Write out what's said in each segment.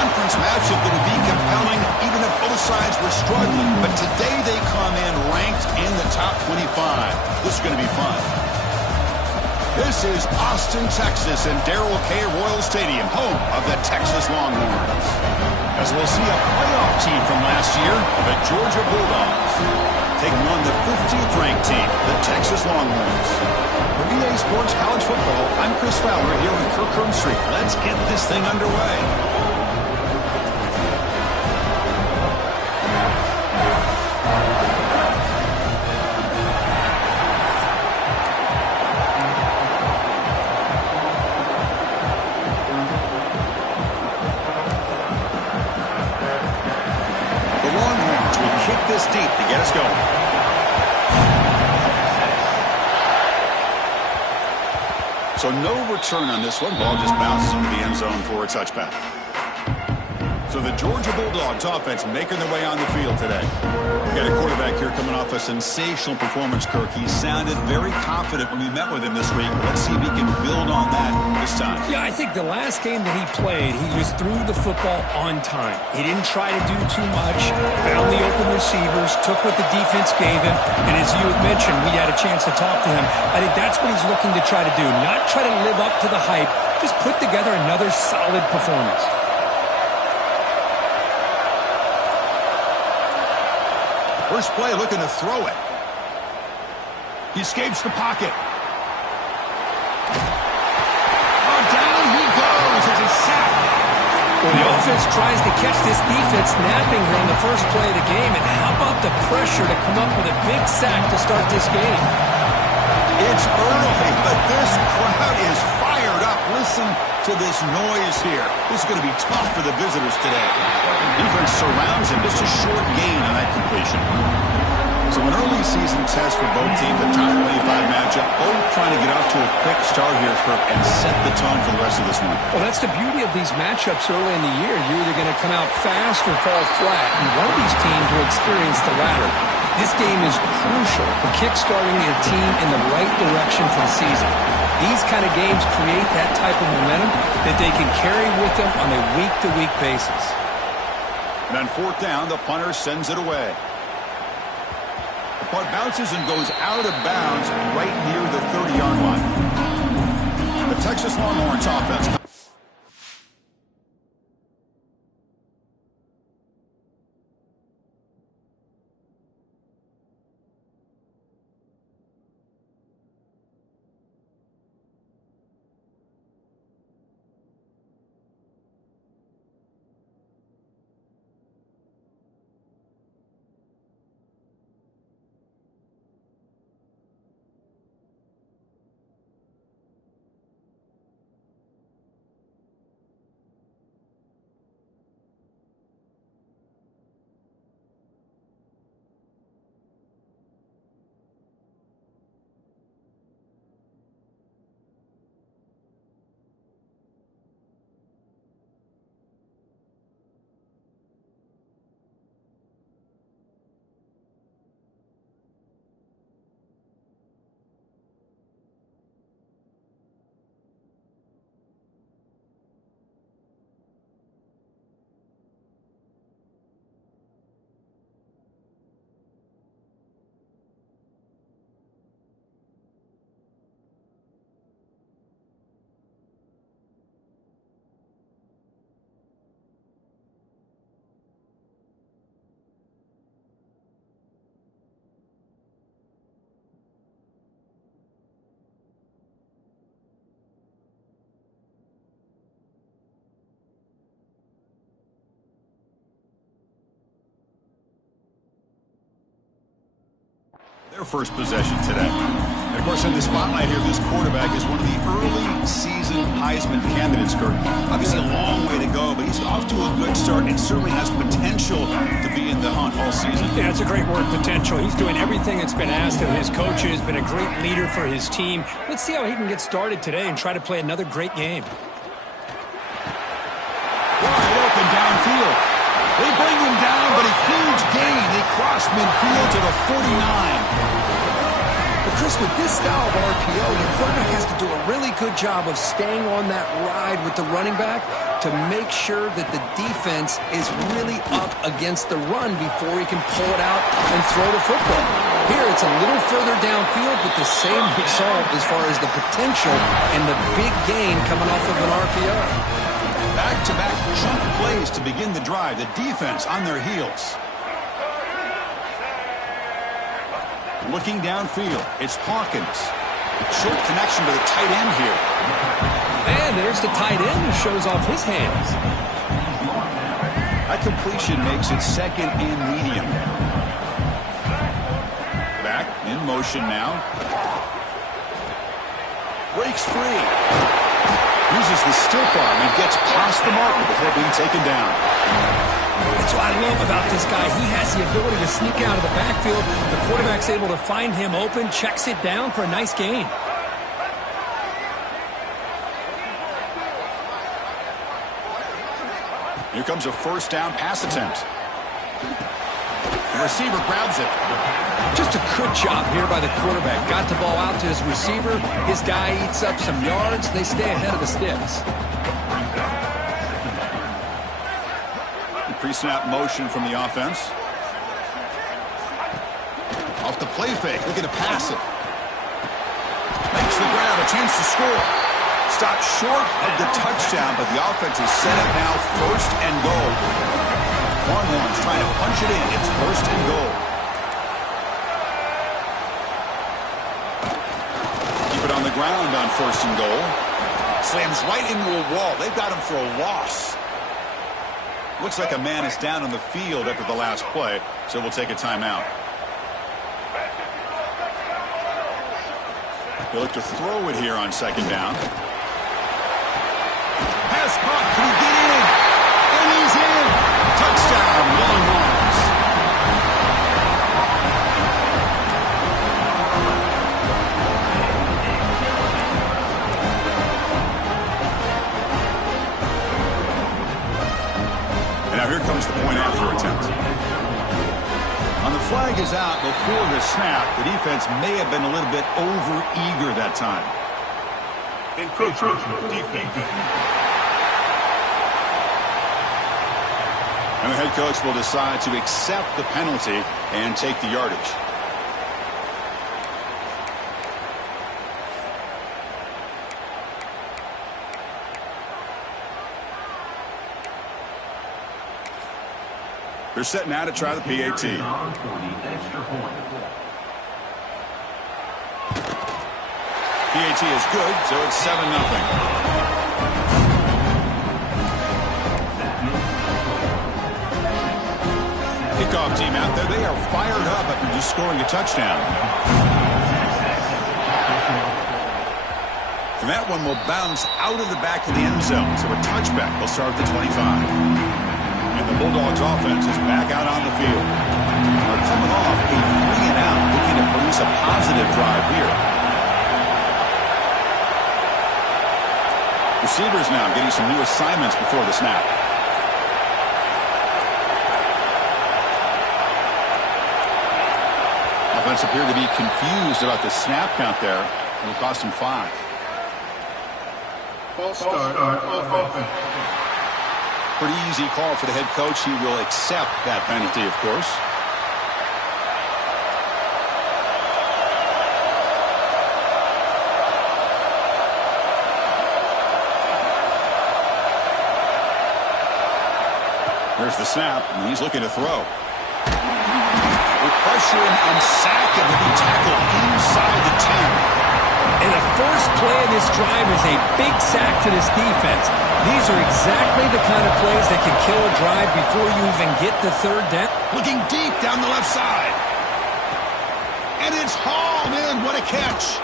conference matchup that would be compelling even if both sides were struggling. But today they come in ranked in the top 25. This is going to be fun. This is Austin, Texas, and Darrell K. Royal Stadium, home of the Texas Longhorns. As we'll see a playoff team from last year, the Georgia Bulldogs, taking on the 15th ranked team, the Texas Longhorns. For EA Sports College Football, I'm Chris Fowler here on Kirkland Street. Let's get this thing underway. This deep to get us going. So no return on this one. Ball just bounces into the end zone for a touchback. So the Georgia Bulldogs offense making their way on the field today. We got a quarterback here coming off a sensational performance, Kirk. He sounded very confident when we met with him this week. Let's see if he can build on that this time. Yeah, I think the last game that he played, he just threw the football on time. He didn't try to do too much, found the open receivers, took what the defense gave him, and as you had mentioned, we had a chance to talk to him. I think that's what he's looking to try to do, not try to live up to the hype, just put together another solid performance. First play looking to throw it. He escapes the pocket. Oh, down he goes. It's a sack. Well, the offense tries to catch this defense napping here on the first play of the game, and how about the pressure to come up with a big sack to start this game? It's early, but this crowd is fired up. Listen to this noise here. This is going to be tough for the visitors today. Defense surrounds him. Just a short gain on that completion. So an early season test for both teams, the top 25 matchup, both trying to get off to a quick start here, Kirk, and set the tone for the rest of this one. Well, that's the beauty of these matchups early in the year. You're either going to come out fast or fall flat, and one of these teams will experience the latter. This game is crucial for kickstarting your team in the right direction for the season. These kind of games create that type of momentum that they can carry with them on a week-to-week basis. And on fourth down, the punter sends it away. The punt bounces and goes out of bounds right near the 30-yard line. The Texas Longhorns offense. Their first possession today. And of course, in the spotlight here, this quarterback is one of the early season Heisman candidates, Kirk. Obviously a long way to go, but he's off to a good start and certainly has potential to be in the hunt all season. Yeah, it's a great word, potential. He's doing everything that's been asked of his coaches, been a great leader for his team. Let's see how he can get started today and try to play another great game. Wide open downfield. They bring him down, but a huge gain. They cross midfield to the 49. But Chris, notice with this style of RPO, the quarterback has to do a really good job of staying on that ride with the running back to make sure that the defense is really up against the run before he can pull it out and throw the football. Here, it's a little further downfield, but the same result as far as the potential and the big gain coming off of an RPO. Back-to-back chunk plays to begin the drive. The defense on their heels. Looking downfield, it's Hawkins. Short connection to the tight end here. And there's the tight end who shows off his hands. That completion makes it second and medium. Back in motion now. Breaks free. Uses the stiff arm and gets past the marker before being taken down. That's what I love about this guy. He has the ability to sneak out of the backfield. The quarterback's able to find him open, checks it down for a nice gain. Here comes a first down pass attempt. The receiver grabs it. Just a good job here by the quarterback. Got the ball out to his receiver. His guy eats up some yards. They stay ahead of the sticks. Pre-snap motion from the offense. Off the play fake, looking to pass it. Makes the grab, a chance to score. Stopped short of the touchdown, but the offense is set up now, first and goal. Longhorns trying to punch it in. It's first and goal. Keep it on the ground on first and goal. Slams right into a wall. They've got him for a loss. Looks like a man is down on the field after the last play, so we'll take a timeout. He'll look to throw it here on second down. Pass caught. Can he get in? And he's in. Touchdown, Longhorns. Now here comes the point after attempt. On the flag is out before the snap. The defense may have been a little bit over-eager that time. And the head coach will decide to accept the penalty and take the yardage. They're set now to try the PAT. PAT is good, so it's 7-0. Kickoff team out there. They are fired up after just scoring a touchdown. And that one will bounce out of the back of the end zone, so a touchback will start at the 25. And the Bulldogs offense is back out on the field. They're coming off a 3-and-out, looking to produce a positive drive here. Receivers now getting some new assignments before the snap. Offense appeared to be confused about the snap count there. It'll cost him 5. False start offense. Pretty easy call for the head coach. He will accept that penalty, of course. There's the snap, and he's looking to throw. With pressure and sack, and will be tackled inside the 10. And the first play of this drive is a big sack for this defense. These are exactly the kind of plays that can kill a drive before you even get the third down. Looking deep down the left side. And it's hauled in. What a catch.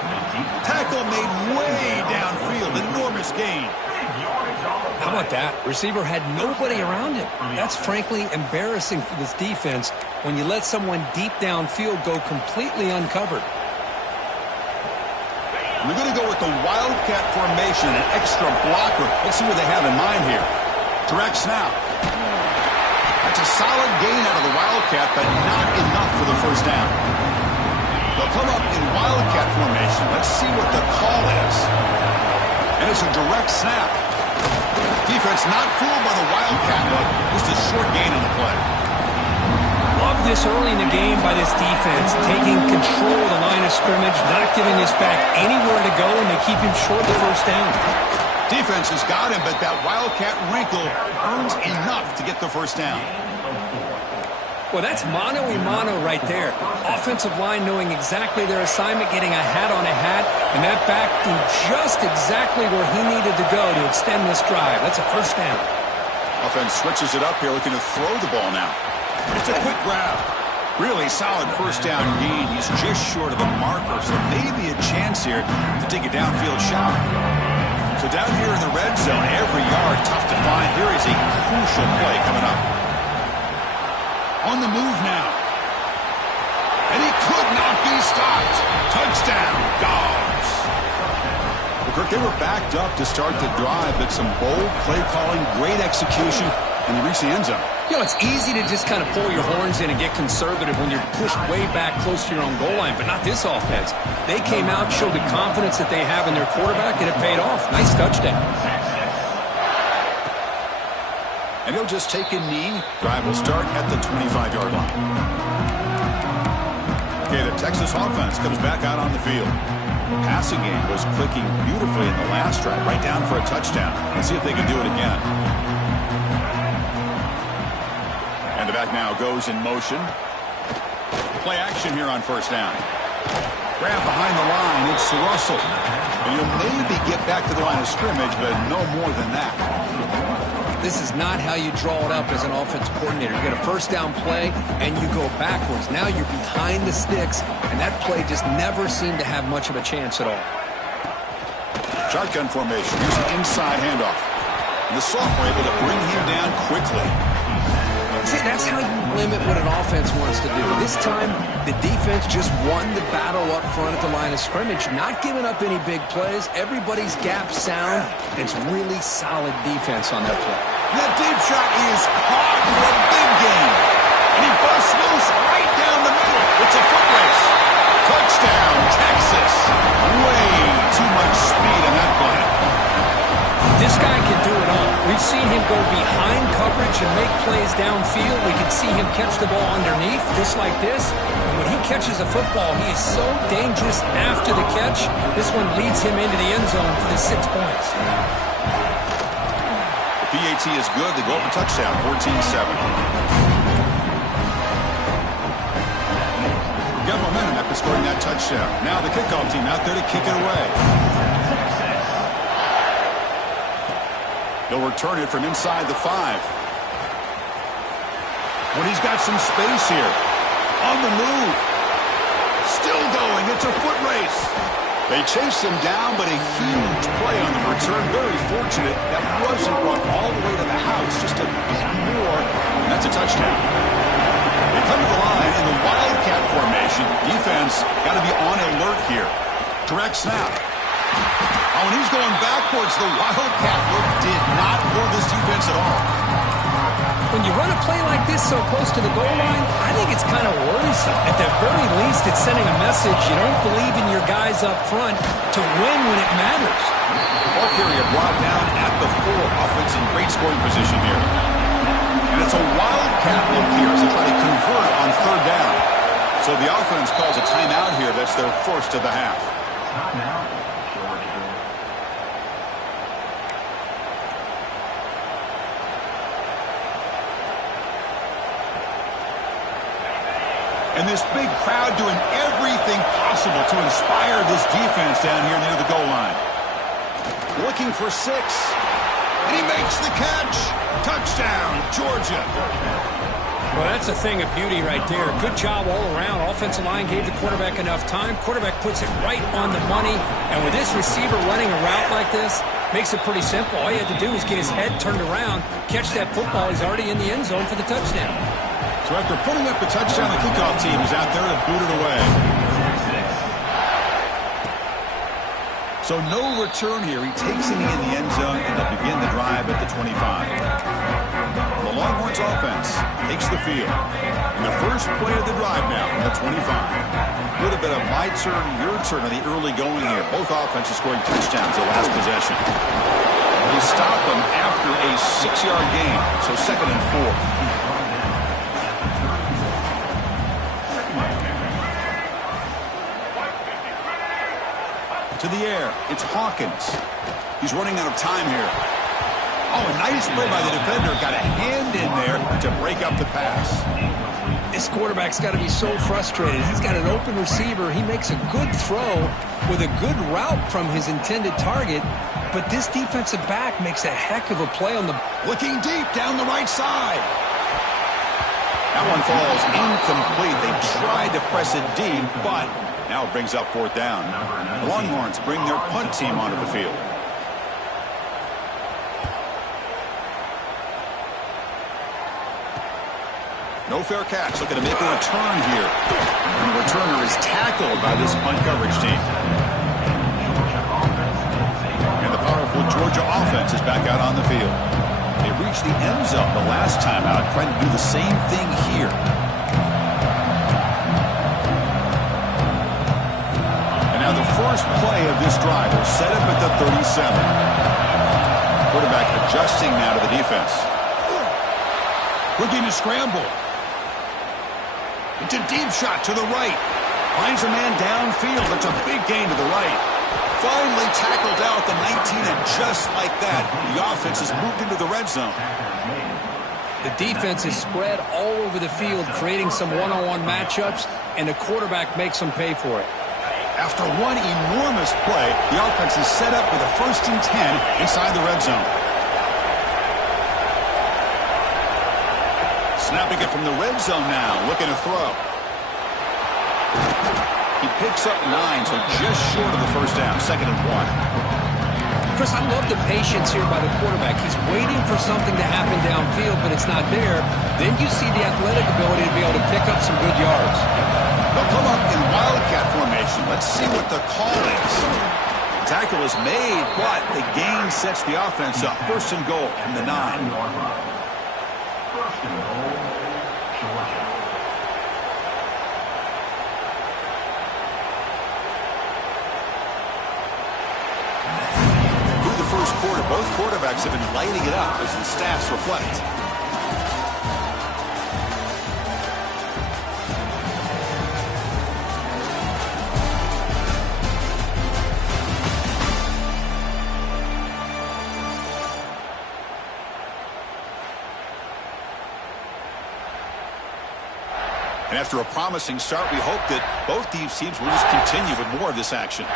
Tackle made way downfield. Enormous gain. How about that? Receiver had nobody around him. That's frankly embarrassing for this defense when you let someone deep downfield go completely uncovered. We're going to go with the Wildcat formation, an extra blocker. Let's see what they have in mind here. Direct snap. That's a solid gain out of the Wildcat, but not enough for the first down. They'll come up in Wildcat Let's see what the call is. And it's a direct snap. Defense not fooled by the Wildcat look. Just a short gain on the play. Love this early in the game by this defense, taking control of the line of scrimmage, not giving this back anywhere to go, and they keep him short of the first down. Defense has got him, but that Wildcat wrinkle earns enough to get the first down. Well, that's mano-a-mano right there. Offensive line knowing exactly their assignment, getting a hat on a hat, and that back threw just exactly where he needed to go to extend this drive. That's a first down. Offense switches it up here, looking to throw the ball now. It's a quick grab. Really solid first down gain. He's just short of the marker, so maybe a chance here to take a downfield shot. So down here in the red zone, every yard tough to find. Here is a crucial play coming up. On the move now. And he could not be stopped. Touchdown, Dawgs. Well, Kirk, they were backed up to start the drive, but some bold play calling, great execution, and they reached the end zone. You know, it's easy to just kind of pull your horns in and get conservative when you're pushed way back close to your own goal line, but not this offense. They came out, showed the confidence that they have in their quarterback, and it paid off. Nice touchdown. And he'll just take a knee. Drive will start at the 25-yard line. Okay, the Texas offense comes back out on the field. The passing game was clicking beautifully in the last drive, right down for a touchdown. Let's see if they can do it again. And the back now goes in motion. Play action here on first down. Grab behind the line. It's Russell. And you'll maybe get back to the line of scrimmage, but no more than that. This is not how you draw it up as an offensive coordinator. You get a first down play, and you go backwards. Now you're behind the sticks, and that play just never seemed to have much of a chance at all. Shotgun formation. Here's an inside handoff. And the sophomore able to bring him down quickly. See, that's how you limit what an offense wants to do. This time, the defense just won the battle up front at the line of scrimmage, not giving up any big plays. Everybody's gap sound. It's really solid defense on that play. That deep shot is caught for a big gain. And he busts loose right down the middle. It's a foot race. Touchdown, Texas. Way too much speed in that play. This guy can do it all. We've seen him go behind coverage and make plays downfield. We can see him catch the ball underneath, just like this. And when he catches a football, he is so dangerous after the catch. This one leads him into the end zone for the 6 points. The PAT is good. They go up a touchdown, 14-7. Got momentum after scoring that touchdown. Now the kickoff team out there to kick it away. They'll return it from inside the 5. When he's got some space here. On the move. Still going. It's a foot race. They chase him down, but a huge play on the return. Very fortunate that wasn't brought all the way to the house. Just a bit more, and that's a touchdown. They come to the line in the Wildcat formation. Defense got to be on alert here. Direct snap. Oh, and he's going backwards. The Wildcat look did not fool this defense at all. When you run a play like this so close to the goal line, I think it's kind of worrisome. At the very least, it's sending a message you don't believe in your guys up front to win when it matters. Ball carrier brought down at the 4. Offense in great scoring position here. And it's a Wildcat look here as they try to convert on third down. So the offense calls a timeout here. That's their first of the half. And this big crowd doing everything possible to inspire this defense down here near the goal line. Looking for 6. And he makes the catch. Touchdown, Georgia. Well, that's a thing of beauty right there. Good job all around. Offensive line gave the quarterback enough time. Quarterback puts it right on the money. And with this receiver running a route like this, makes it pretty simple. All you have to do is get his head turned around, catch that football. He's already in the end zone for the touchdown. So after putting up the touchdown, the kickoff team is out there to boot it away. So no return here. He takes it in the end zone, and they'll begin the drive at the 25. The Longhorns offense takes the field. And the first play of the drive now from the 25. Would have bit of my turn, your turn on the early going here. Both offenses scoring touchdowns the last possession. They stop them after a 6-yard gain, so 2nd and 4. To the air, it's Hawkins. He's running out of time here. Oh, a nice play by the defender. Got a hand in there to break up the pass. This quarterback's got to be so frustrated. He's got an open receiver. He makes a good throw with a good route from his intended target, but this defensive back makes a heck of a play on the... Looking deep down the right side. That one falls incomplete. They tried to press it deep, but now it brings up 4th down. The Longhorns bring their punt team onto the field. No fair catch, looking to make a return here. And the returner is tackled by this punt coverage team. And the powerful Georgia offense is back out on the field. They reached the end zone the last time out, trying to do the same thing here. And now the first play of this drive will set up at the 37. Quarterback adjusting now to the defense. Looking to scramble. It's a deep shot to the right. Finds a man downfield. It's a big gain to the right. Finally tackled out the 19, and just like that, the offense has moved into the red zone. The defense is spread all over the field, creating some one-on-one matchups, and the quarterback makes them pay for it. After one enormous play, the offense is set up with a 1st and 10 inside the red zone. Snapping it from the red zone now, looking to throw. He picks up 9, so just short of the 1st down, 2nd and 1. Chris, I love the patience here by the quarterback. He's waiting for something to happen downfield, but it's not there. Then you see the athletic ability to be able to pick up some good yards. They'll come up in wildcat formation. Let's see what the call is. The tackle is made, but the gain sets the offense up. 1st and goal from the 9. Through the first quarter, both quarterbacks have been lighting it up as the stats reflect. And after a promising start, we hope that both these teams will just continue with more of this action.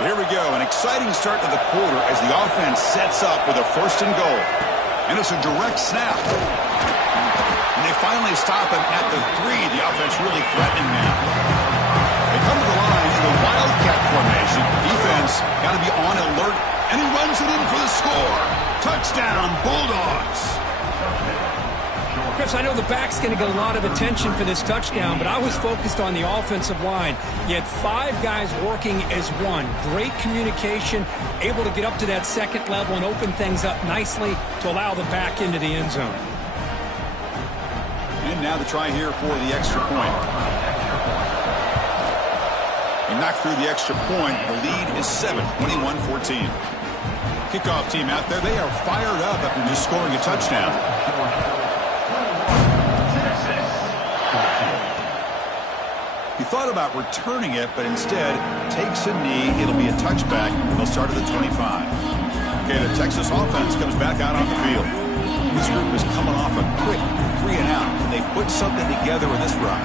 So here we go, an exciting start to the quarter as the offense sets up with a 1st and goal. And it's a direct snap. And they finally stop him at the 3. The offense really threatening now. They come to the line in the wildcat formation. Defense got to be on alert. And he runs it in for the score. Touchdown, Bulldogs. Chris, I know the back's going to get a lot of attention for this touchdown, but I was focused on the offensive line. You had 5 guys working as one. Great communication, able to get up to that 2nd level and open things up nicely to allow the back into the end zone. And now the try here for the extra point. They knock through the extra point. The lead is 7, 21-14. Kickoff team out there, they are fired up after just scoring a touchdown. He thought about returning it, but instead takes a knee. It'll be a touchback. They'll start at the 25. Okay, the Texas offense comes back out on the field. This group is coming off a quick 3 and out, and they put something together in this drive.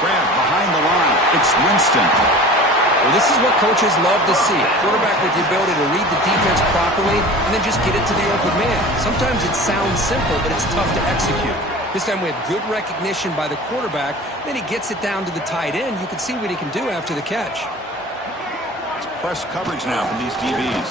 Grab behind the line. It's Winston. Well, this is what coaches love to see. A quarterback with the ability to read the defense properly and then just get it to the open man. Sometimes it sounds simple, but it's tough to execute. This time we have good recognition by the quarterback. Then he gets it down to the tight end. You can see what he can do after the catch. It's press coverage now from these DBs.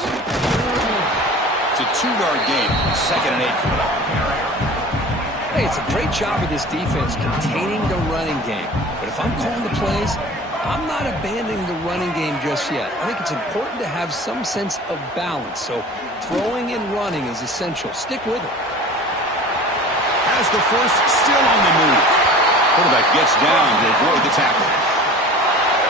It's a 2-yard gain. 2nd and 8. Hey, it's a great job of this defense containing the running game. But if I'm calling the plays, I'm not abandoning the running game just yet. I think it's important to have some sense of balance. So throwing and running is essential. Stick with it. Has the first, still on the move. Quarterback gets down to avoid the tackle.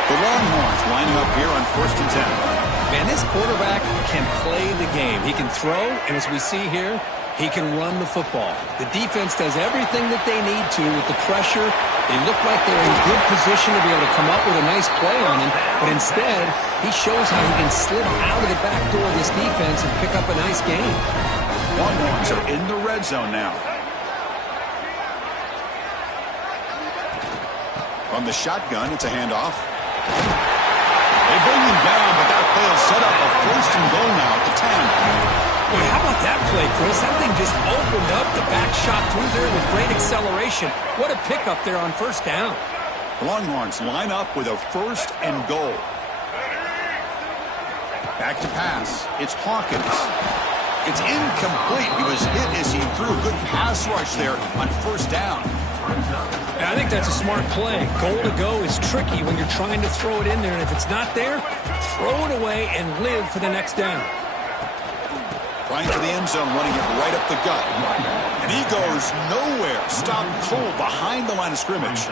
The Longhorns lining up here on 1st and 10. Man, this quarterback can play the game. He can throw, and as we see here, he can run the football. The defense does everything that they need to with the pressure. They look like they're in good position to be able to come up with a nice play on him, but instead, he shows how he can slip out of the back door of this defense and pick up a nice gain. Longhorns are in the red zone now. From the shotgun, it's a handoff. They bring him down, but that play will set up a 1st and goal now at the 10. Boy, how about that play, Chris? That thing just opened up. The back shot through there with great acceleration. What a pickup there on 1st down. The Longhorns line up with a 1st and goal. Back to pass. It's Hawkins. It's incomplete. He was hit as he threw a good pass rush there on 1st down. I think that's a smart play. Goal to go is tricky when you're trying to throw it in there, and if it's not there, throw it away and live for the next down. Trying for the end zone, running it right up the gut. And he goes nowhere. Stopped cold behind the line of scrimmage.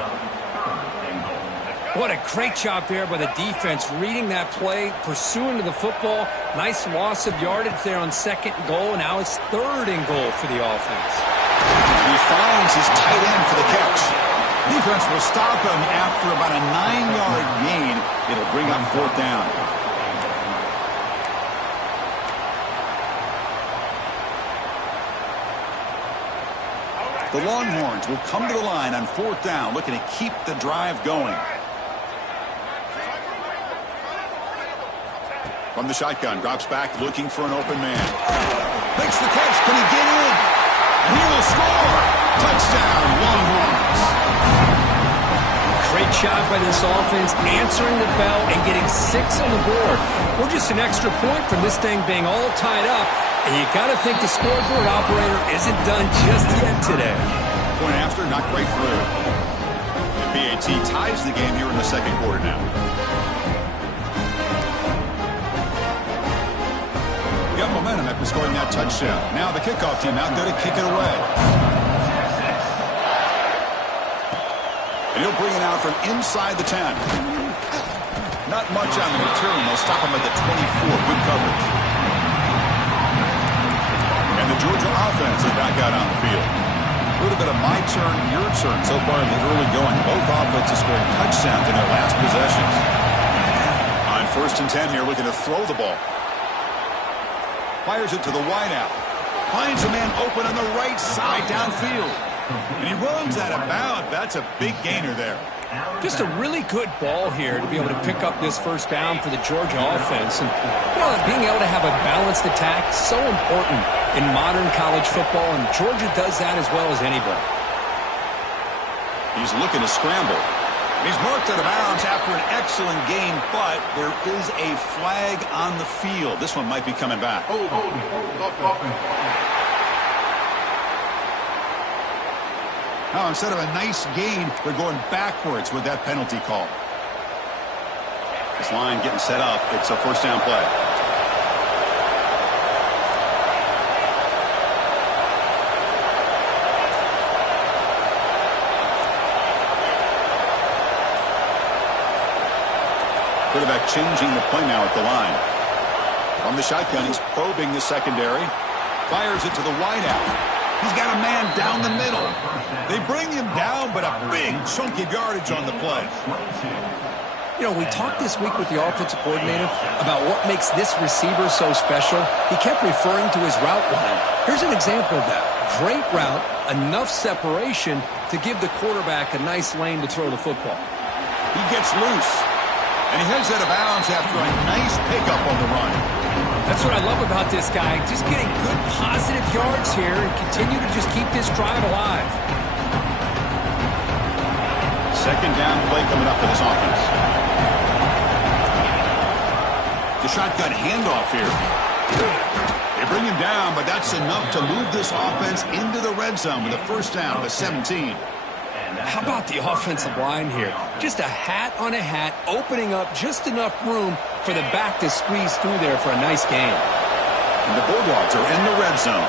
What a great job there by the defense, reading that play, pursuing to the football. Nice loss of yardage there on 2nd and goal, and now it's 3rd and goal for the offense. He finds his tight end for the catch. Defense will stop him after about a 9-yard gain. It'll bring up 4th down. The Longhorns will come to the line on 4th down, looking to keep the drive going. From the shotgun, drops back, looking for an open man. Makes the catch. Can he get in? And he will score. Touchdown, Longhorns. Great job by this offense, answering the bell and getting 6 on the board. We're just an extra point from this thing being all tied up, and you got to think the scoreboard operator isn't done just yet today. Point after, not quite through. The BAT ties the game here in the 2nd quarter now. Got momentum after scoring that touchdown. Now the kickoff team out there to kick it away. And he'll bring it out from inside the 10. Not much on the return. They'll stop him at the 24. Good coverage. And the Georgia offense is back out on the field. A little bit of my turn, your turn so far in the early going. Both offenses scoring touchdowns in their last possessions. On 1st and 10 here, looking to throw the ball. Fires it to the wideout. Finds a man open on the right side downfield. And he runs out of bounds. That's a big gainer there. Just a really good ball here to be able to pick up this 1st down for the Georgia offense. And being able to have a balanced attack, so important in modern college football, and Georgia does that as well as anybody. He's looking to scramble. He's marked out of bounds after an excellent game, but there is a flag on the field. This one might be coming back. Now, instead of a nice gain, they're going backwards with that penalty call. This line getting set up. It's a 1st down play. Quarterback changing the play now at the line. From the shotgun, he's probing the secondary. Fires it to the wideout. He's got a man down the middle. They bring him down, but a big chunk of yardage on the play. You know, we talked this week with the offensive coordinator about what makes this receiver so special. He kept referring to his route running. Here's an example of that. Great route, enough separation to give the quarterback a nice lane to throw the football. He gets loose. And he heads out of bounds after a nice pickup on the run. That's what I love about this guy. Just getting good positive yards here and continue to just keep this drive alive. 2nd down play coming up for this offense. The shotgun handoff here. They bring him down, but that's enough to move this offense into the red zone with a 1st down to 17. How about the offensive line here? Just a hat on a hat, opening up just enough room for the back to squeeze through there for a nice gain. And the Bulldogs are in the red zone.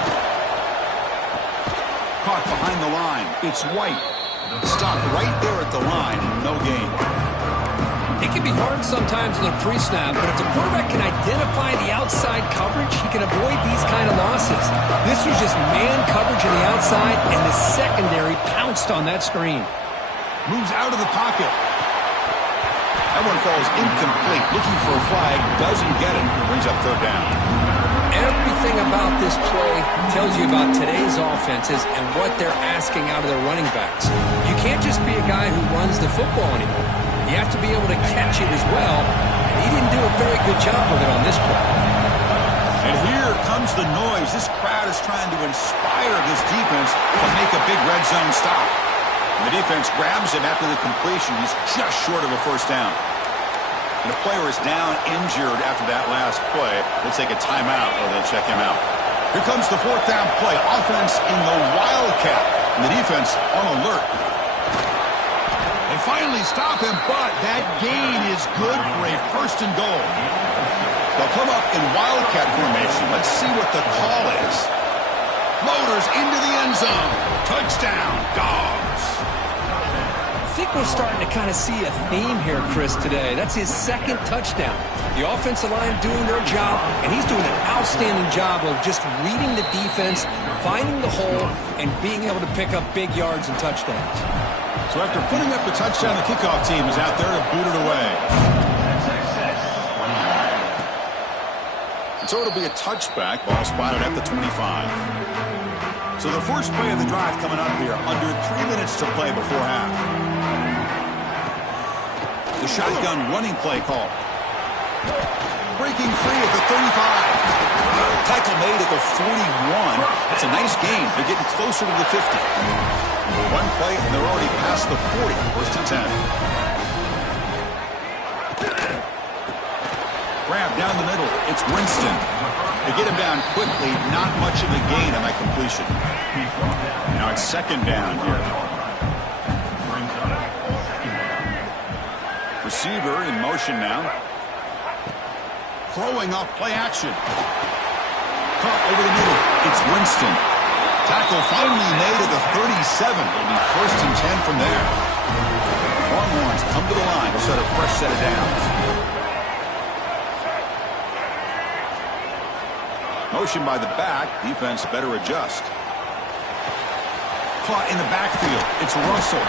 Caught behind the line. It's White. Stopped right there at the line. No gain. It can be hard sometimes in a pre-snap, but if the quarterback can identify the outside coverage, he can avoid these kind of losses. This was just man coverage on the outside, and the secondary pounced on that screen. Moves out of the pocket. That one falls incomplete. Looking for a flag. Doesn't get it. Brings up third down. Everything about this play tells you about today's offenses and what they're asking out of their running backs. You can't just be a guy who runs the football anymore. You have to be able to catch it as well, and he didn't do a very good job of it on this play. And here comes the noise. This crowd is trying to inspire this defense to make a big red zone stop. And the defense grabs him after the completion. He's just short of a first down. And the player is down injured after that last play. They'll take a timeout or they'll check him out. Here comes the fourth down play. Offense in the Wildcat. And the defense on alert. They finally stop him, but that gain is good for a first and goal. They'll come up in Wildcat formation. Let's see what the call is. Motors into the end zone. Touchdown, Dawgs. I think we're starting to kind of see a theme here, Chris, today. That's his second touchdown. The offensive line doing their job, and he's doing an outstanding job of just reading the defense, finding the hole, and being able to pick up big yards and touchdowns. So after putting up the touchdown, the kickoff team is out there to boot it away. And so it'll be a touchback. Ball spotted at the 25. So the first play of the drive coming up here. Under 3 minutes to play before half. The shotgun running play call. Breaking free at the 35. Tackle made at the 41. That's a nice gain. They're getting closer to the 50. One play, and they're already past the 40. First and 10. Grab down the middle. It's Winston. They get him down quickly. Not much of a gain on that completion. Now it's second down here. Receiver in motion now. Throwing up play action. Caught over the middle. It's Winston. Tackle finally made at the 37. It'll be first and 10 from there. Longhorns come to the line to set a fresh set of downs. Motion by the back. Defense better adjust. Caught in the backfield. It's Russell.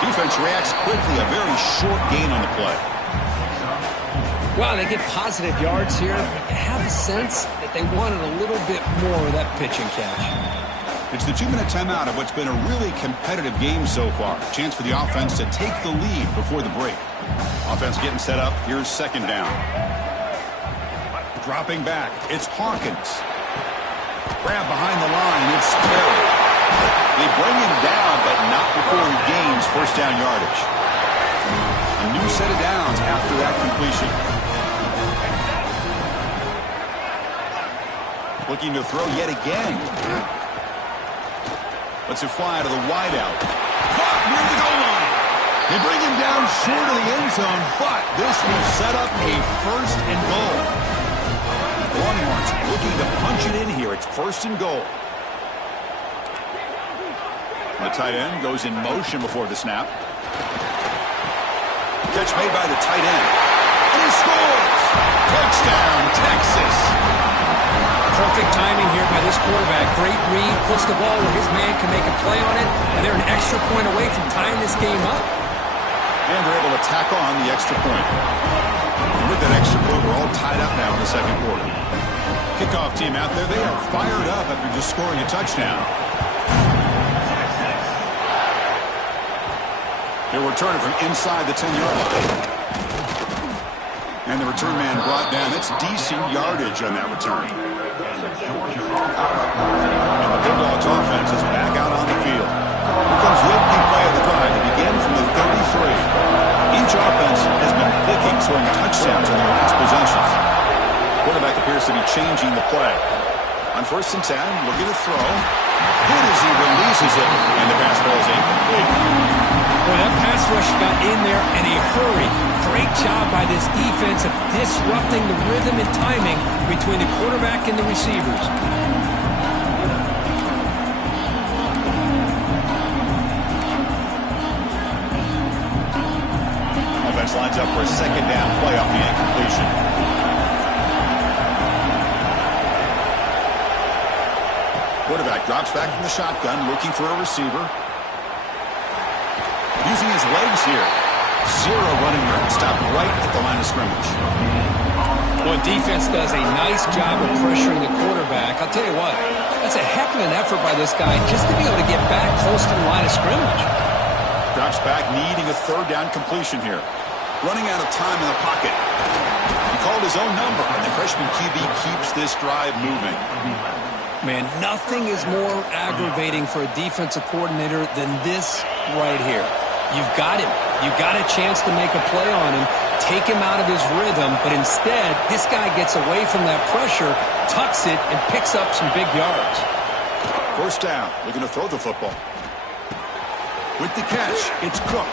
Defense reacts quickly. A very short gain on the play. Wow, they get positive yards here. I have a sense that they wanted a little bit more of that pitch and catch. It's the 2-minute timeout of what's been a really competitive game so far. Chance for the offense to take the lead before the break. Offense getting set up. Here's second down. Dropping back. It's Hawkins. Grab behind the line. It's Terry. They bring him down, but not before he gains first down yardage. A new set of downs after that completion. Looking to throw yet again. Lets it fly to the wideout. Caught near the goal line. They bring him down short of the end zone, but this will set up a first and goal. Longhorns looking to punch it in here. It's first and goal. The tight end goes in motion before the snap. Catch made by the tight end. And he scores! Touchdown, Texas! Perfect timing here by this quarterback. Great read, puts the ball where his man can make a play on it, and they're an extra point away from tying this game up. And they're able to tack on the extra point. And with that extra point, we're all tied up now in the second quarter. Kickoff team out there, they are fired up after just scoring a touchdown. They're returning from inside the 10-yard line. And the return man brought down. That's decent yardage on that return. And the Bulldogs offense is back out on the field. Here comes the opening play of the drive. It begins from the 33. Each offense has been clicking, scoring touchdowns in their last possessions. Quarterback appears to be changing the play. On 1st and 10, looking to throw. Good as he releases it, and the pass ball is incomplete. Well, that pass rush got in there in a hurry. Great job by this defense of disrupting the rhythm and timing between the quarterback and the receivers. Offense lines up for a 2nd down play off the incompletion. Quarterback drops back from the shotgun, looking for a receiver. Using his legs here. 0 running room. Stopped right at the line of scrimmage. Well, defense does a nice job of pressuring the quarterback. I'll tell you what, that's a heck of an effort by this guy just to be able to get back close to the line of scrimmage. Drops back, needing a 3rd down completion here. Running out of time in the pocket. He called his own number, and the freshman QB keeps this drive moving. Man, nothing is more aggravating for a defensive coordinator than this right here. You've got him. You've got a chance to make a play on him, take him out of his rhythm, but instead, this guy gets away from that pressure, tucks it, and picks up some big yards. 1st down, looking to throw the football. With the catch, it's Cook.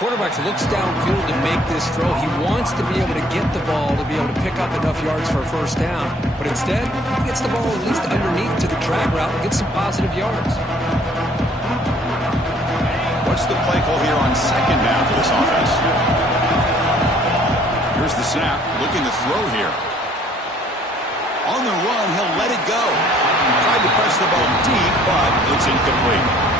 Quarterback looks downfield to make this throw. He wants to be able to get the ball to be able to pick up enough yards for a 1st down. But instead, he gets the ball at least underneath to the drag route and gets some positive yards. What's the play call here on 2nd down for this offense? Here's the snap. Looking to throw here. On the run, he'll let it go. Tried to press the ball deep, but it's incomplete.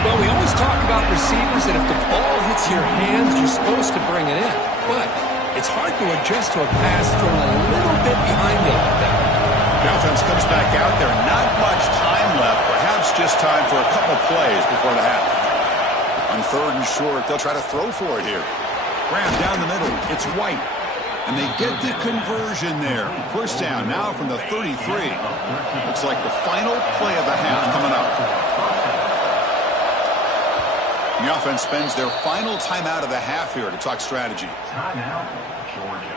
Well, we always talk about receivers that if the ball hits your hands, you're supposed to bring it in. But it's hard to adjust to a pass thrown a little bit behind you like that. The offense comes back out there. Not much time left. Perhaps just time for a couple plays before the half. On 3rd and short, they'll try to throw for it here. Graham down the middle. It's White. And they get the conversion there. 1st down now from the 33. Looks like the final play of the half coming up. The offense spends their final timeout of the half here to talk strategy. Timeout, Georgia.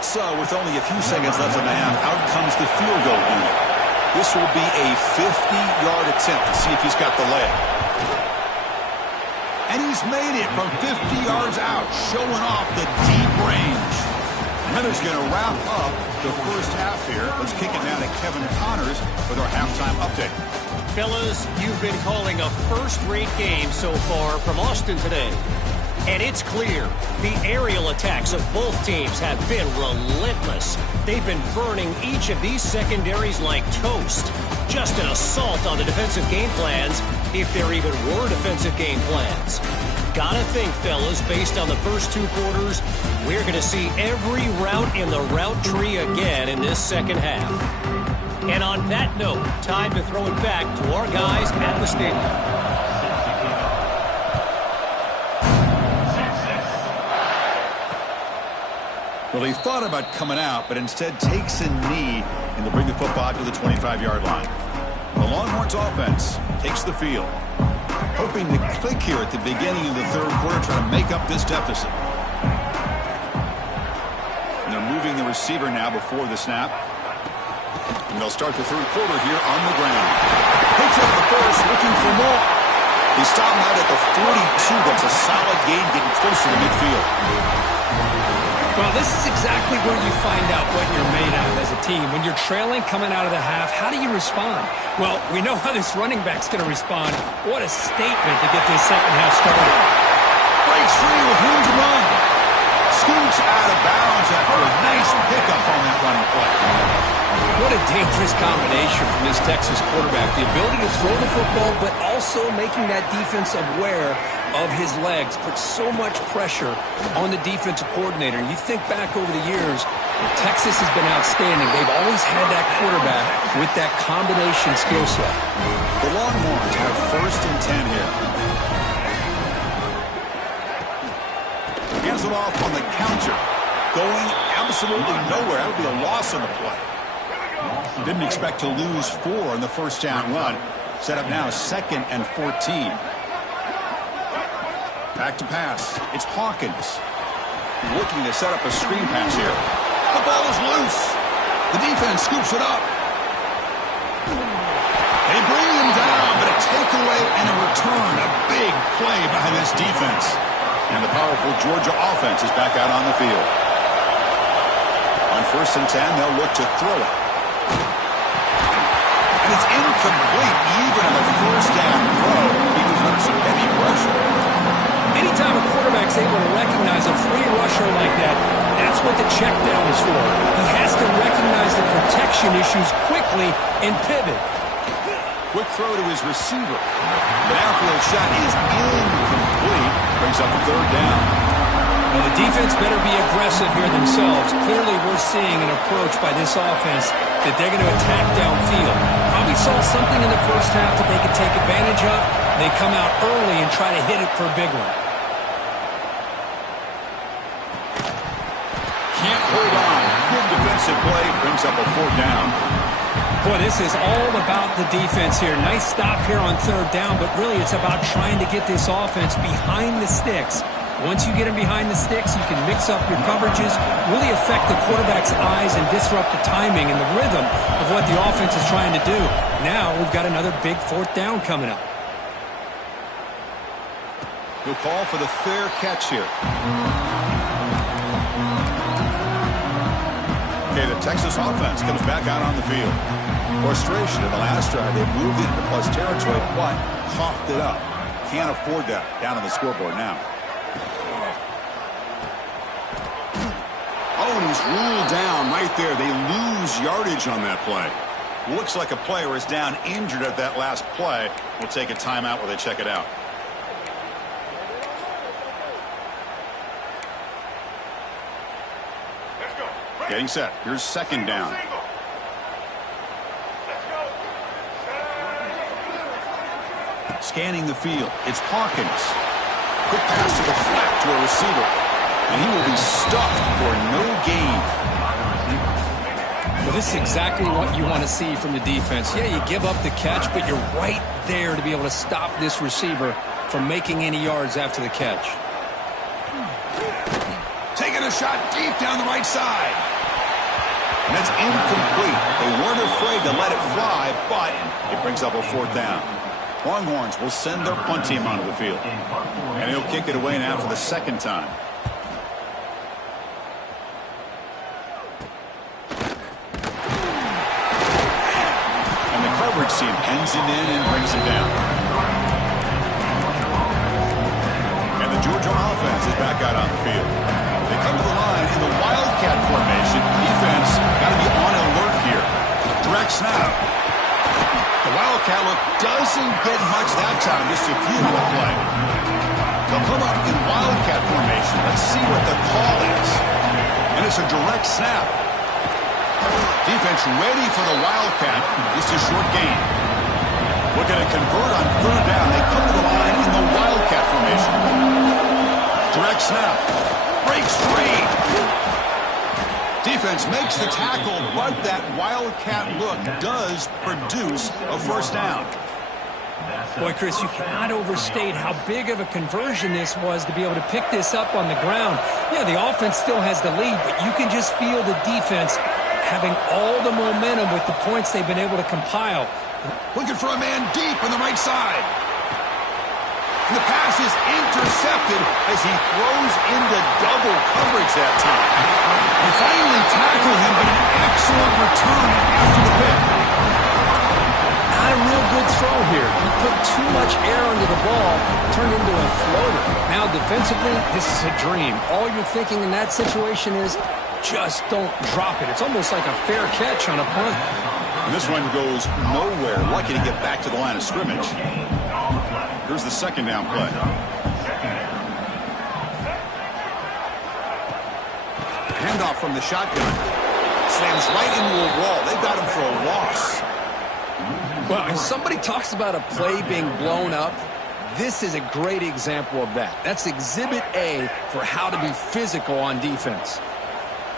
So, with only a few seconds left in the half, out comes the field goal unit. This will be a 50-yard attempt to see if he's got the leg. And he's made it from 50 yards out, showing off the deep range. Hunter's going to wrap up the 1st half here. Let's kick it down to Kevin Connors with our halftime update. Fellas, you've been calling a first-rate game so far from Austin today. And it's clear, the aerial attacks of both teams have been relentless. They've been burning each of these secondaries like toast. Just an assault on the defensive game plans, if there even were defensive game plans. Gotta think, fellas, based on the first 2 quarters, we're going to see every route in the route tree again in this 2nd half. And on that note, time to throw it back to our guys at the stadium. Well, he thought about coming out, but instead takes a knee and to bring the football to the 25-yard line. The Longhorns offense takes the field, hoping to click here at the beginning of the 3rd quarter, trying to make up this deficit. And they're moving the receiver now before the snap. And they'll start the 3rd quarter here on the ground. Picks up the 1st, looking for more. He stopped out at the 42. That's a solid gain, getting close to the midfield. Well, this is exactly where you find out what you're made out of as a team. When you're trailing coming out of the half, how do you respond? Well, we know how this running back's going to respond. What a statement to get this 2nd half started. Breaks free with room to run. Scoots out of bounds after a nice pickup on that running play. What a dangerous combination from this Texas quarterback. The ability to throw the football, but also making that defense aware of his legs. Puts so much pressure on the defensive coordinator. And you think back over the years, Texas has been outstanding. They've always had that quarterback with that combination skill set. The Longhorns have 1st and 10 here. Hands it off on the counter. Going absolutely nowhere. That would be a loss on the play. Didn't expect to lose 4 on the 1st down run. Set up now 2nd and 14. Back to pass. It's Hawkins. Looking to set up a screen pass here. The ball is loose. The defense scoops it up. They bring him down, but a takeaway and a return. A big play by this defense. And the powerful Georgia offense is back out on the field. On 1st and 10, they'll look to throw it. And it's incomplete, even on the first down throw. He was under some heavy pressure. Anytime a quarterback's able to recognize a free rusher like that, that's what the check down is for. He has to recognize the protection issues quickly and pivot. Quick throw to his receiver. The downfield shot is incomplete. Brings up 3rd down. Well, the defense better be aggressive here themselves. Clearly, we're seeing an approach by this offense that they're going to attack downfield. Probably saw something in the first half that they could take advantage of. They come out early and try to hit it for a big one. Can't hold on. Good defensive play. Brings up a 4th down. Boy, this is all about the defense here. Nice stop here on 3rd down, but really it's about trying to get this offense behind the sticks. Once you get them behind the sticks, you can mix up your coverages, really affect the quarterback's eyes and disrupt the timing and the rhythm of what the offense is trying to do. Now we've got another big 4th down coming up. He'll call for the fair catch here. Okay, the Texas offense comes back out on the field. Frustration in the last drive. They moved into plus territory, but coughed it up. Can't afford that down on the scoreboard now. Oh, and he's ruled down right there. They lose yardage on that play. Looks like a player is down injured at that last play. We'll take a timeout while they check it out. Getting set. Here's 2nd down. Scanning the field. It's Hawkins. Quick pass to the flat to a receiver. And he will be stuffed for no gain. Well, this is exactly what you want to see from the defense. Yeah, you give up the catch, but you're right there to be able to stop this receiver from making any yards after the catch. Taking a shot deep down the right side. And that's incomplete. They weren't afraid to let it fly, but it brings up a 4th down. Longhorns will send their punt team onto the field. And he'll kick it away now for the 2nd time. And the coverage team pens him in and brings him down. And the Georgia offense is back out on the field. They come to the line in the Wildcat formation. Defense got to be on alert here. Direct snap. The Wildcat look doesn't get much that time. Just a few on the play. They'll come up in Wildcat formation. Let's see what the call is. And it's a direct snap. Defense ready for the Wildcat. Just a short gain. Looking to convert on 3rd down. They come to the line in the Wildcat formation. Direct snap. Breaks free. Defense makes the tackle, but that Wildcat look does produce a 1st down. Boy, Chris, you cannot overstate how big of a conversion this was to be able to pick this up on the ground. Yeah, the offense still has the lead, but you can just feel the defense having all the momentum with the points they've been able to compile. Looking for a man deep on the right side. And the pass is intercepted as he throws into double coverage that time. They finally tackle him, but an excellent return after the pick. Not a real good throw here. He put too much air under the ball, turned into a floater. Now defensively, this is a dream. All you're thinking in that situation is just don't drop it. It's almost like a fair catch on a punt. And this one goes nowhere. Lucky to get back to the line of scrimmage. Here's the 2nd down play. Handoff from the shotgun. Slams right into a wall. They've got him for a loss. Well, if somebody talks about a play being blown up, this is a great example of that. That's Exhibit A for how to be physical on defense.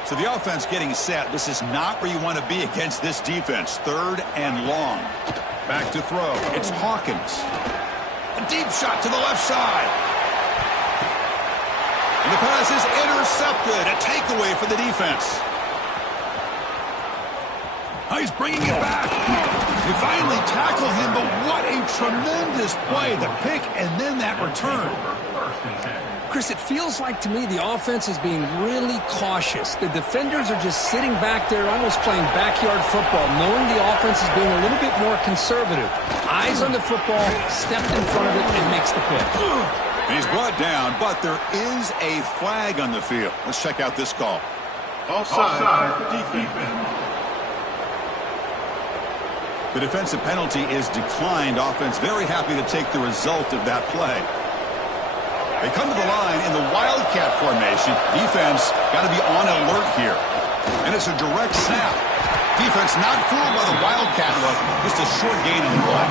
So the offense getting set. This is not where you want to be against this defense. 3rd and long. Back to throw. It's Hawkins. A deep shot to the left side. And the pass is intercepted. A takeaway for the defense. Oh, he's bringing it back. They finally tackle him, but what a tremendous play. The pick and then that return. Chris, it feels like to me the offense is being really cautious. The defenders are just sitting back there almost playing backyard football, knowing the offense is being a little bit more conservative. Eyes on the football, stepped in front of it, and makes the pick. He's brought down, but there is a flag on the field. Let's check out this call. Offside. Defense. The defensive penalty is declined. Offense very happy to take the result of that play. They come to the line in the Wildcat formation. Defense got to be on alert here. And it's a direct snap. Defense not fooled by the Wildcat look. Just a short gain on the play.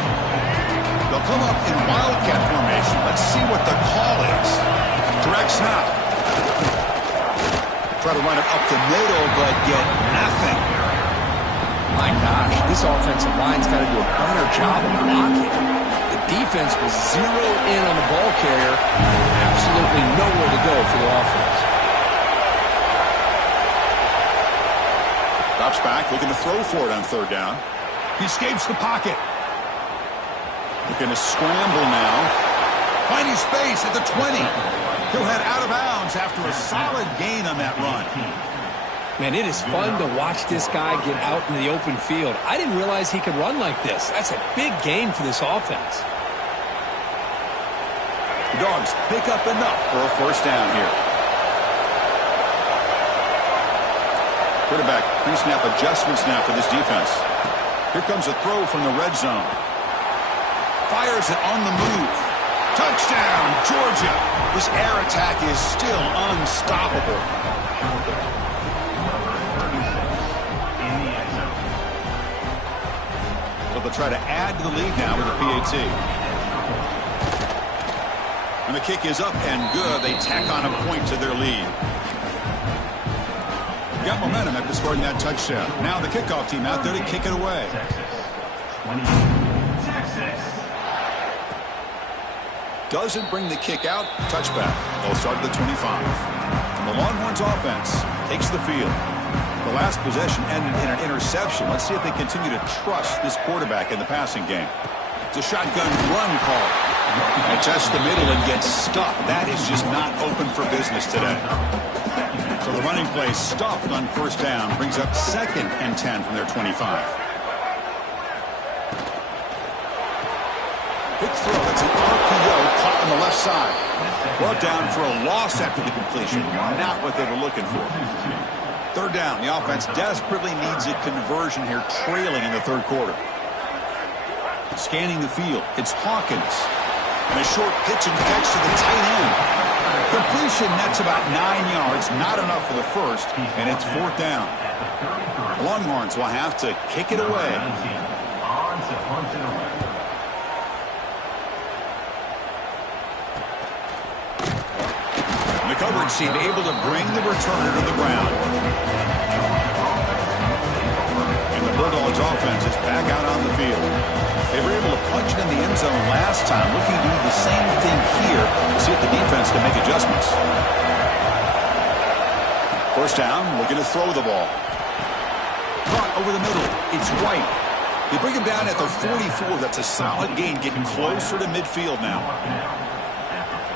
They'll come up in Wildcat formation. Let's see what the call is. Direct snap. Try to run it up the middle, but get nothing. My gosh, this offensive line's got to do a better job of blocking. The defense was zeroed in on the ball carrier. Absolutely nowhere to go for the offense. Drops back, looking to throw for it on third down. He escapes the pocket. Looking to scramble now. Finding space at the 20. He'll head out of bounds after a solid gain on that run. Man, it is fun to watch this guy get out in the open field. I didn't realize he could run like this. That's a big gain for this offense. The Dogs pick up enough for a first down here. Quarterback pre-snap adjustments now for this defense. Here comes a throw from the red zone. Fires it on the move. Touchdown, Georgia. This air attack is still unstoppable. So they'll try to add to the lead now with a PAT. And the kick is up and good. They tack on a point to their lead. Got momentum after scoring that touchdown. Now the kickoff team out there to kick it away. Doesn't bring the kick out. Touchback. They'll start at the 25. And the Longhorns offense takes the field. The last possession ended in an interception. Let's see if they continue to trust this quarterback in the passing game. It's a shotgun run call. They test the middle and get stuck. That is just not open for business today. So the running play stopped on first down. Brings up 2nd and 10 from their 25. Big throw. That's an RPO caught on the left side. Brought down for a loss after the completion. Not what they were looking for. Third down. The offense desperately needs a conversion here, trailing in the third quarter. Scanning the field. It's Hawkins. And a short pitch and catch to the tight end. Completion nets about 9 yards. Not enough for the first. And it's 4th down. Longhorns will have to kick it away. The coverage team able to bring the returner to the ground. And the Bulldogs offense is back out on the field. They were able to punch it in the end zone last time, looking to do the same thing here to see if the defense can make adjustments. First down, looking to throw the ball. Caught over the middle. It's White. They bring him down at the 44. That's a solid gain, getting closer to midfield now.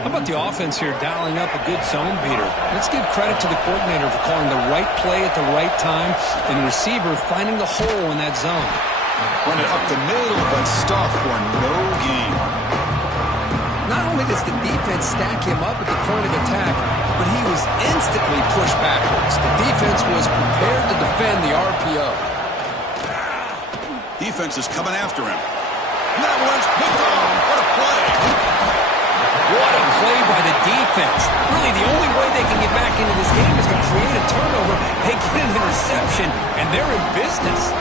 How about the offense here dialing up a good zone beater? Let's give credit to the coordinator for calling the right play at the right time and the receiver finding the hole in that zone. Run it up the middle, but stuffed for no gain. Not only does the defense stack him up at the point of attack, but he was instantly pushed backwards. The defense was prepared to defend the RPO. Defense is coming after him. And that one's picked off. What a play. What a play by the defense. Really, the only way they can get back into this game is to create a turnover. They get an interception, and they're in business.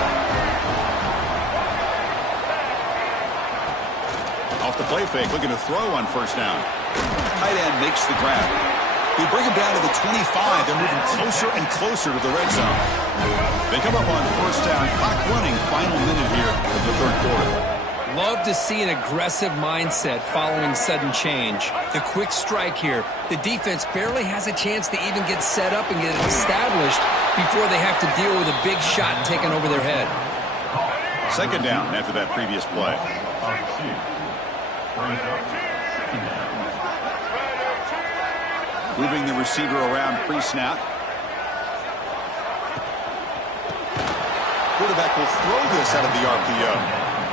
Off the play fake, looking to throw on first down. Tight end makes the grab. They bring him down to the 25. They're moving closer and closer to the red zone. They come up on first down. Clock running, final minute here of the third quarter. Love to see an aggressive mindset following sudden change. The quick strike here. The defense barely has a chance to even get set up and get established before they have to deal with a big shot taken over their head. Second down after that previous play. Moving the receiver around pre-snap. Quarterback will throw this out of the RPO.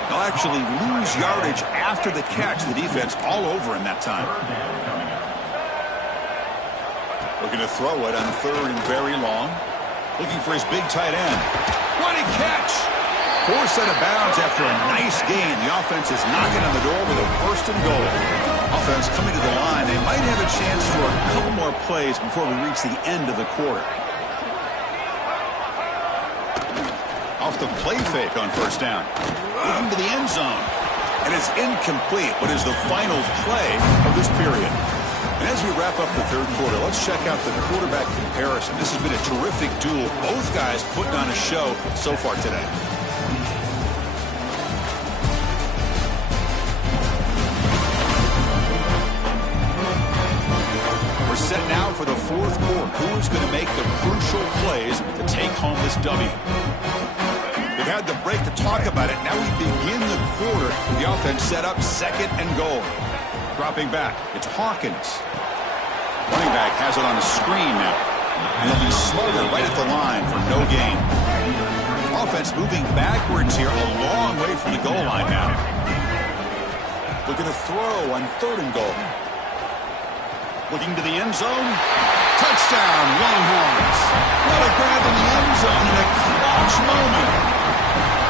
They'll actually lose yardage after the catch. The defense all over him that time. Looking to throw it on third and very long. Looking for his big tight end. What a catch! Forced out of bounds after a nice gain. The offense is knocking on the door with a first and goal. Offense coming to the line. They might have a chance for a couple more plays before we reach the end of the quarter. Off the play fake on first down. Looking to the end zone. And it's incomplete. What is the final play of this period? And as we wrap up the third quarter, let's check out the quarterback comparison. This has been a terrific duel. Both guys putting on a show so far today. We're set now for the fourth quarter. Who's going to make the crucial plays to take home this W? We've had the break to talk about it. Now we begin the quarter with the offense set up second and goal. Dropping back, it's Hawkins. Running back has it on a screen now. And they'll be smothered right at the line for no gain. Offense moving backwards here, a long way from the goal line now. Looking to throw on third and goal. Looking to the end zone. Touchdown, Longhorns. What a grab in the end zone in a clutch moment.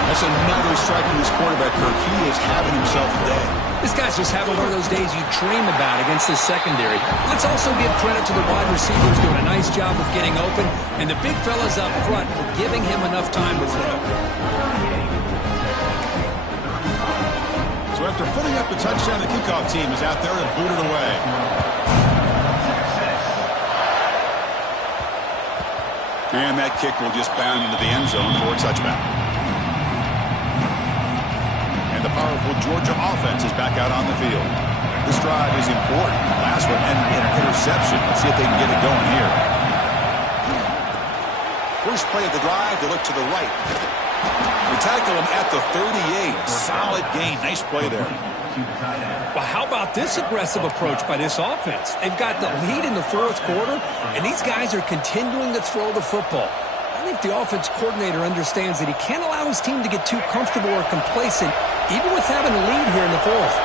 That's another strike from this quarterback, Kirk. He is having himself a day. This guy's just having one of those days you dream about against this secondary. Let's also give credit to the wide receivers doing a nice job of getting open, and the big fellas up front for giving him enough time to throw. So after putting up the touchdown, the kickoff team is out there to boot it away. And that kick will just bound into the end zone for a touchback. And the powerful Georgia offense is back out on the field. This drive is important. Last one ended in an interception. Let's see if they can get it going here. First play of the drive, they look to the right. We tackle him at the 38. Solid gain. Nice play there. Well, how about this aggressive approach by this offense? They've got the lead in the fourth quarter, and these guys are continuing to throw the football. I think the offense coordinator understands that he can't allow his team to get too comfortable or complacent, even with having a lead here in the fourth.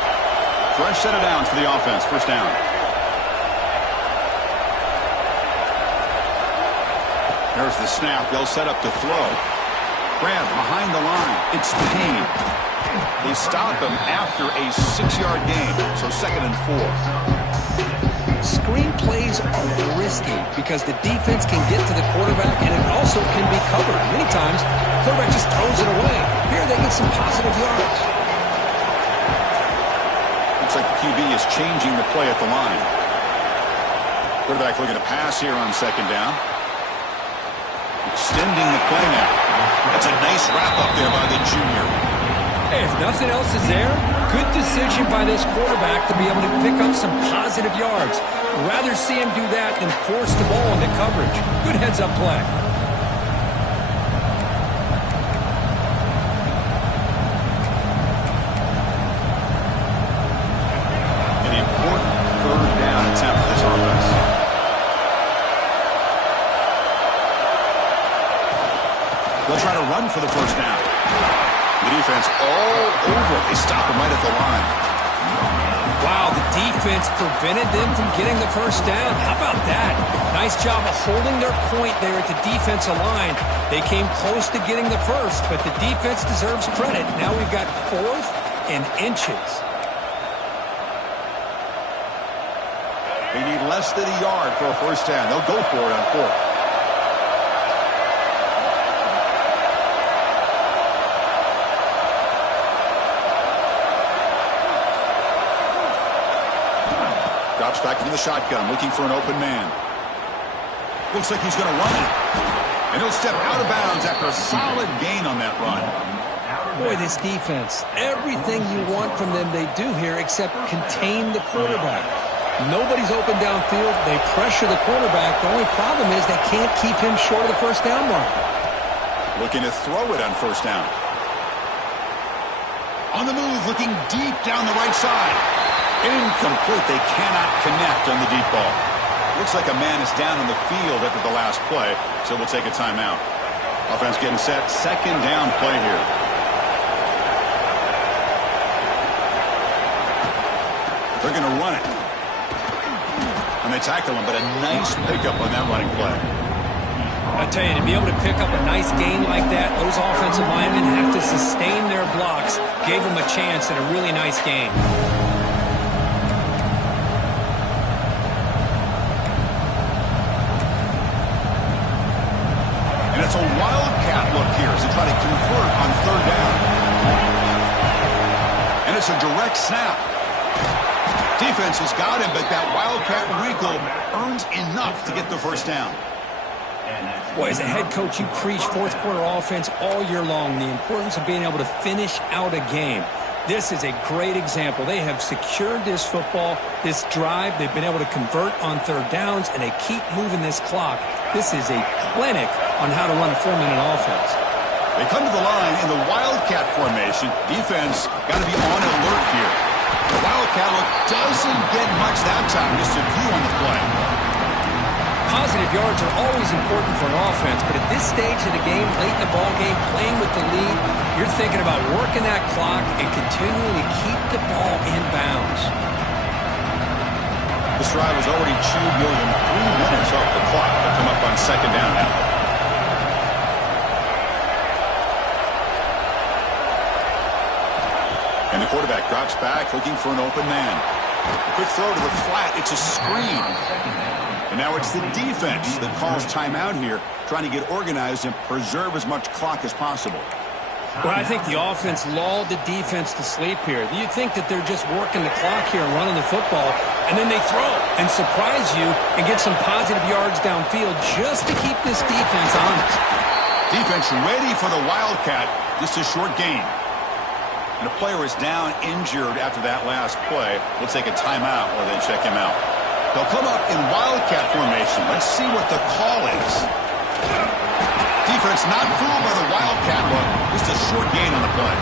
Fresh set of downs for the offense. First down. There's the snap. They'll set up to throw. Grab behind the line. It's Payne. They stop him after a 6-yard gain, so second and 4. Screen plays are risky because the defense can get to the quarterback, and it also can be covered. Many times, the quarterback just throws it away. Here they get some positive yards. Looks like the QB is changing the play at the line. Quarterback looking to pass here on second down. Extending the play now. That's a nice wrap up there by the junior. Hey, if nothing else is there, good decision by this quarterback to be able to pick up some positive yards. Rather see him do that than force the ball into coverage. Good heads-up play. An important third down attempt for this offense. They'll try to run for the first down. The defense all over. They stop him right at the line. Wow, the defense prevented them from getting the first down. How about that? Nice job of holding their point there at the defensive line. They came close to getting the first, but the defense deserves credit. Now we've got fourth and inches. They need less than a yard for a first down. They'll go for it on fourth. Drops back into the shotgun, looking for an open man. Looks like he's going to run it. And he'll step out of bounds after a solid gain on that run. Boy, this defense, everything you want from them they do here except contain the quarterback. Nobody's open downfield. They pressure the quarterback. The only problem is they can't keep him short of the first down mark. Looking to throw it on first down. On the move, looking deep down the right side. Incomplete. They cannot connect on the deep ball. Looks like a man is down on the field after the last play, so we'll take a timeout. Offense getting set. Second down play here. They're going to run it. And they tackle him, but a nice pickup on that running play. I tell you, to be able to pick up a nice gain like that, those offensive linemen have to sustain their blocks. Gave them a chance at a really nice game. And it's a wildcat look here as they try to convert on third down. And it's a direct snap. Defense has got him, but that wildcat wrinkle earns enough to get the first down. Boy, as a head coach, you preach fourth quarter offense all year long, the importance of being able to finish out a game. This is a great example. They have secured this football, this drive. They've been able to convert on third downs, and they keep moving this clock. This is a clinic on how to run a 4-minute offense. They come to the line in the wildcat formation. Defense got to be on alert here. The wildcat look doesn't get much that time, just a few on the play. Positive yards are always important for an offense, but at this stage of the game, late in the ball game, playing with the lead, you're thinking about working that clock and continuing to keep the ball in bounds. This drive has already chewed more than 3 minutes off the clock. They'll come up on second down now. And the quarterback drops back, looking for an open man. A quick throw to the flat. It's a screen. And now it's the defense that calls timeout here, trying to get organized and preserve as much clock as possible. Well, I think the offense lulled the defense to sleep here. You think that they're just working the clock here and running the football, and then they throw and surprise you and get some positive yards downfield just to keep this defense honest. Defense ready for the wildcat. Just a short gain. And a player is down injured after that last play. We'll take a timeout or then check him out. They'll come up in wildcat formation. Let's see what the call is. Defense not fooled by the wildcat look. Just a short gain on the play.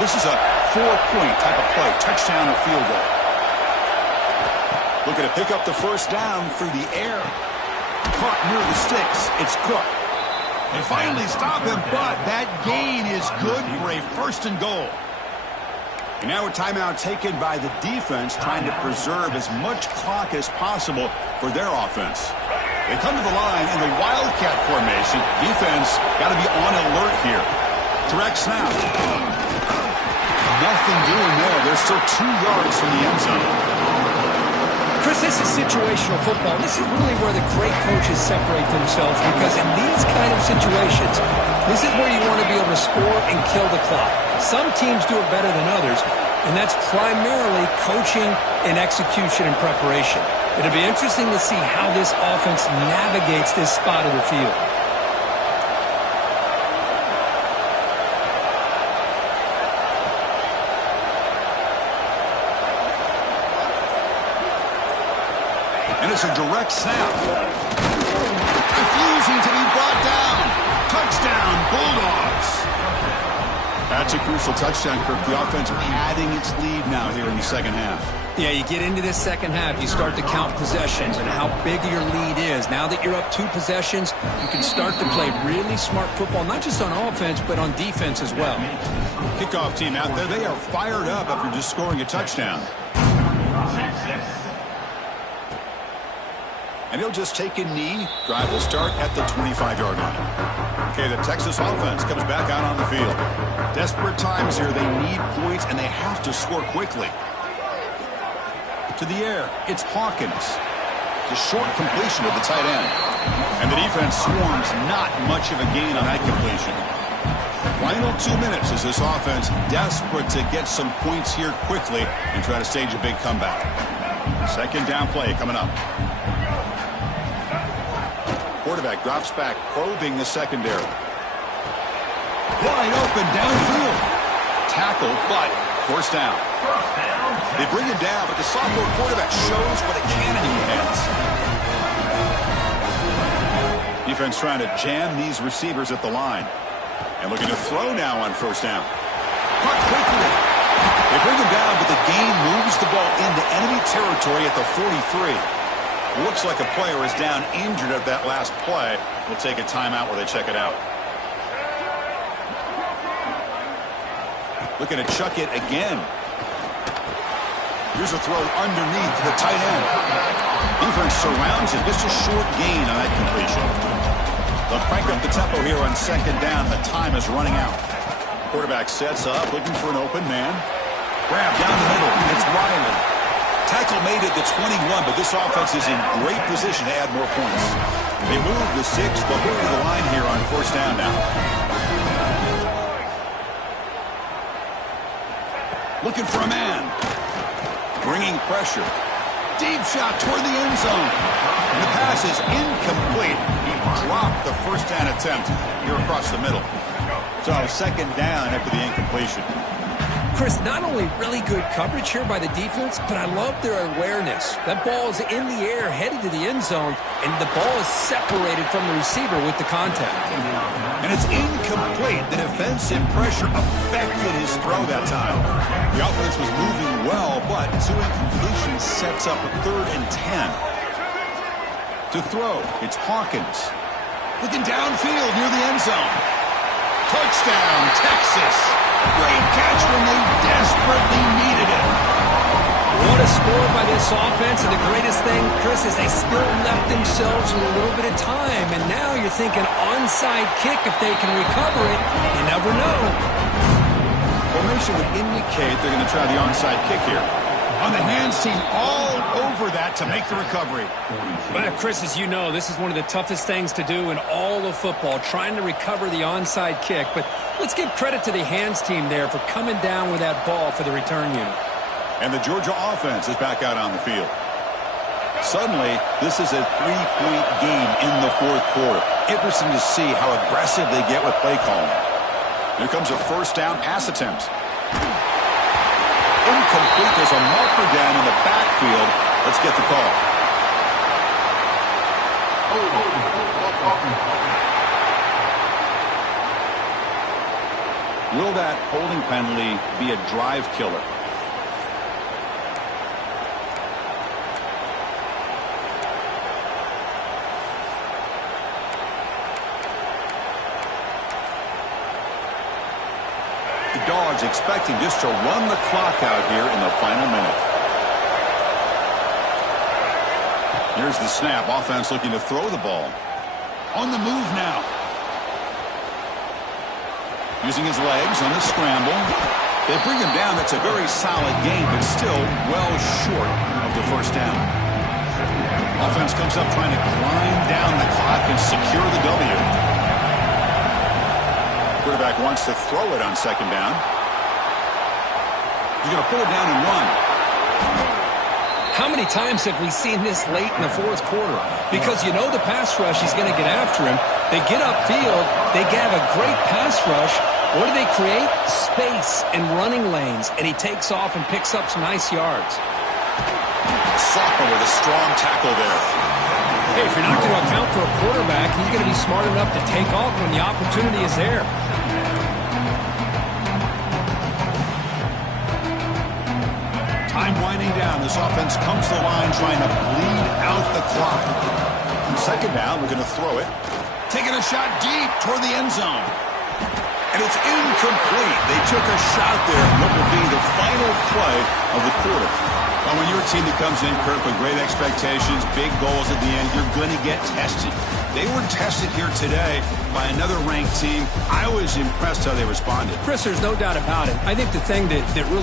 This is a 4-point type of play, touchdown or field goal. Looking to pick up the first down through the air. Caught near the sticks. It's Cook. They finally stop him, but that gain is good for a first and goal. And now a timeout taken by the defense, trying to preserve as much clock as possible for their offense. They come to the line in the wildcat formation. Defense got to be on alert here. Direct snap. Nothing doing there. They're still 2 yards from the end zone. Chris, this is situational football. This is really where the great coaches separate themselves, because in these kind of situations, this is where you want to be able to score and kill the clock. Some teams do it better than others, and that's primarily coaching and execution and preparation. It'll be interesting to see how this offense navigates this spot of the field. And it's a direct snap. Refusing to be brought down. Touchdown, Bulldogs. That's a crucial touchdown, Kirk. The offense padding its lead now here in the second half. Yeah, you get into this second half, you start to count possessions and how big your lead is. Now that you're up 2 possessions, you can start to play really smart football, not just on offense, but on defense as well. Kickoff team out there, they are fired up after just scoring a touchdown. And he'll just take a knee. Drive will start at the 25-yard line. Okay, the Texas offense comes back out on the field. Desperate times here. They need points, and they have to score quickly. To the air, it's Hawkins. It's a short completion of the tight end. And the defense swarms not much of a gain on that completion. Final 2 minutes as this offense desperate to get some points here quickly and try to stage a big comeback. Second down play coming up. Quarterback drops back, probing the secondary. Wide open downfield. Tackle, but first down. They bring him down, but the sophomore quarterback shows what a cannon he has. Defense trying to jam these receivers at the line. And looking to throw now on first down. Caught quickly. They bring him down, but the game moves the ball into enemy territory at the 43. Looks like a player is down injured at that last play. We'll take a timeout while they check it out. Looking to chuck it again. Here's a throw underneath to the tight end. Defense surrounds it. Just a short gain on that completion. They'll crank up the tempo here on second down. The time is running out. Quarterback sets up, looking for an open man. Grab down the middle. It's Riley. Tackle made at the 21, but this offense is in great position to add more points. They move the 6. They'll hurry to the line here on first down now. Looking for a man. Bringing pressure. Deep shot toward the end zone. And the pass is incomplete. He dropped the first down attempt here across the middle. So second down after the incompletion. Chris, not only really good coverage here by the defense, but I love their awareness. That ball is in the air, headed to the end zone, and the ball is separated from the receiver with the contact. And it's incomplete. The defensive pressure affected his throw that time. The offense was moving well, but 2 incompletions sets up a 3rd and 10. To throw, it's Hawkins. Looking downfield near the end zone. Touchdown, Texas. Great catch when they desperately needed it. What a score by this offense, and the greatest thing, Chris, is they still left themselves with a little bit of time, and now you're thinking onside kick if they can recover it. You never know. Formation would indicate they're going to try the onside kick here. On the hands team, all over that to make the recovery. Well, Chris, as you know, this is one of the toughest things to do in all of football, trying to recover the onside kick. But let's give credit to the hands team there for coming down with that ball for the return unit. And the Georgia offense is back out on the field. Suddenly, this is a 3-point game in the 4th quarter. Interesting to see how aggressive they get with play calling. Here comes a first down pass attempt. Incomplete. There's a marker down in the backfield. Let's get the call. Will that holding penalty be a drive killer? The Dawgs expecting just to run the clock out here in the final minute. Here's the snap. Offense looking to throw the ball. On the move now. Using his legs on the scramble. They bring him down. That's a very solid game, but still well short of the first down. Offense comes up trying to grind down the clock and secure the W. Quarterback wants to throw it on second down. He's going to put it down and run. How many times have we seen this late in the 4th quarter? Because you know the pass rush is going to get after him. They get upfield. They have a great pass rush. What do they create? Space and running lanes. And he takes off and picks up some nice yards. Sophomore with a strong tackle there. Hey, if you're not going to account for a quarterback, he's going to be smart enough to take off when the opportunity is there. Time winding down. This offense comes to the line trying to bleed out the clock. Second down, we're going to throw it. Taking a shot deep toward the end zone. And it's incomplete. They took a shot there in what will be the final play of the quarter. Well, when you're a team that comes in, Kirk, with great expectations, big goals at the end, you're going to get tested. They were tested here today by another ranked team. I was impressed how they responded. Chris, there's no doubt about it. I think the thing that really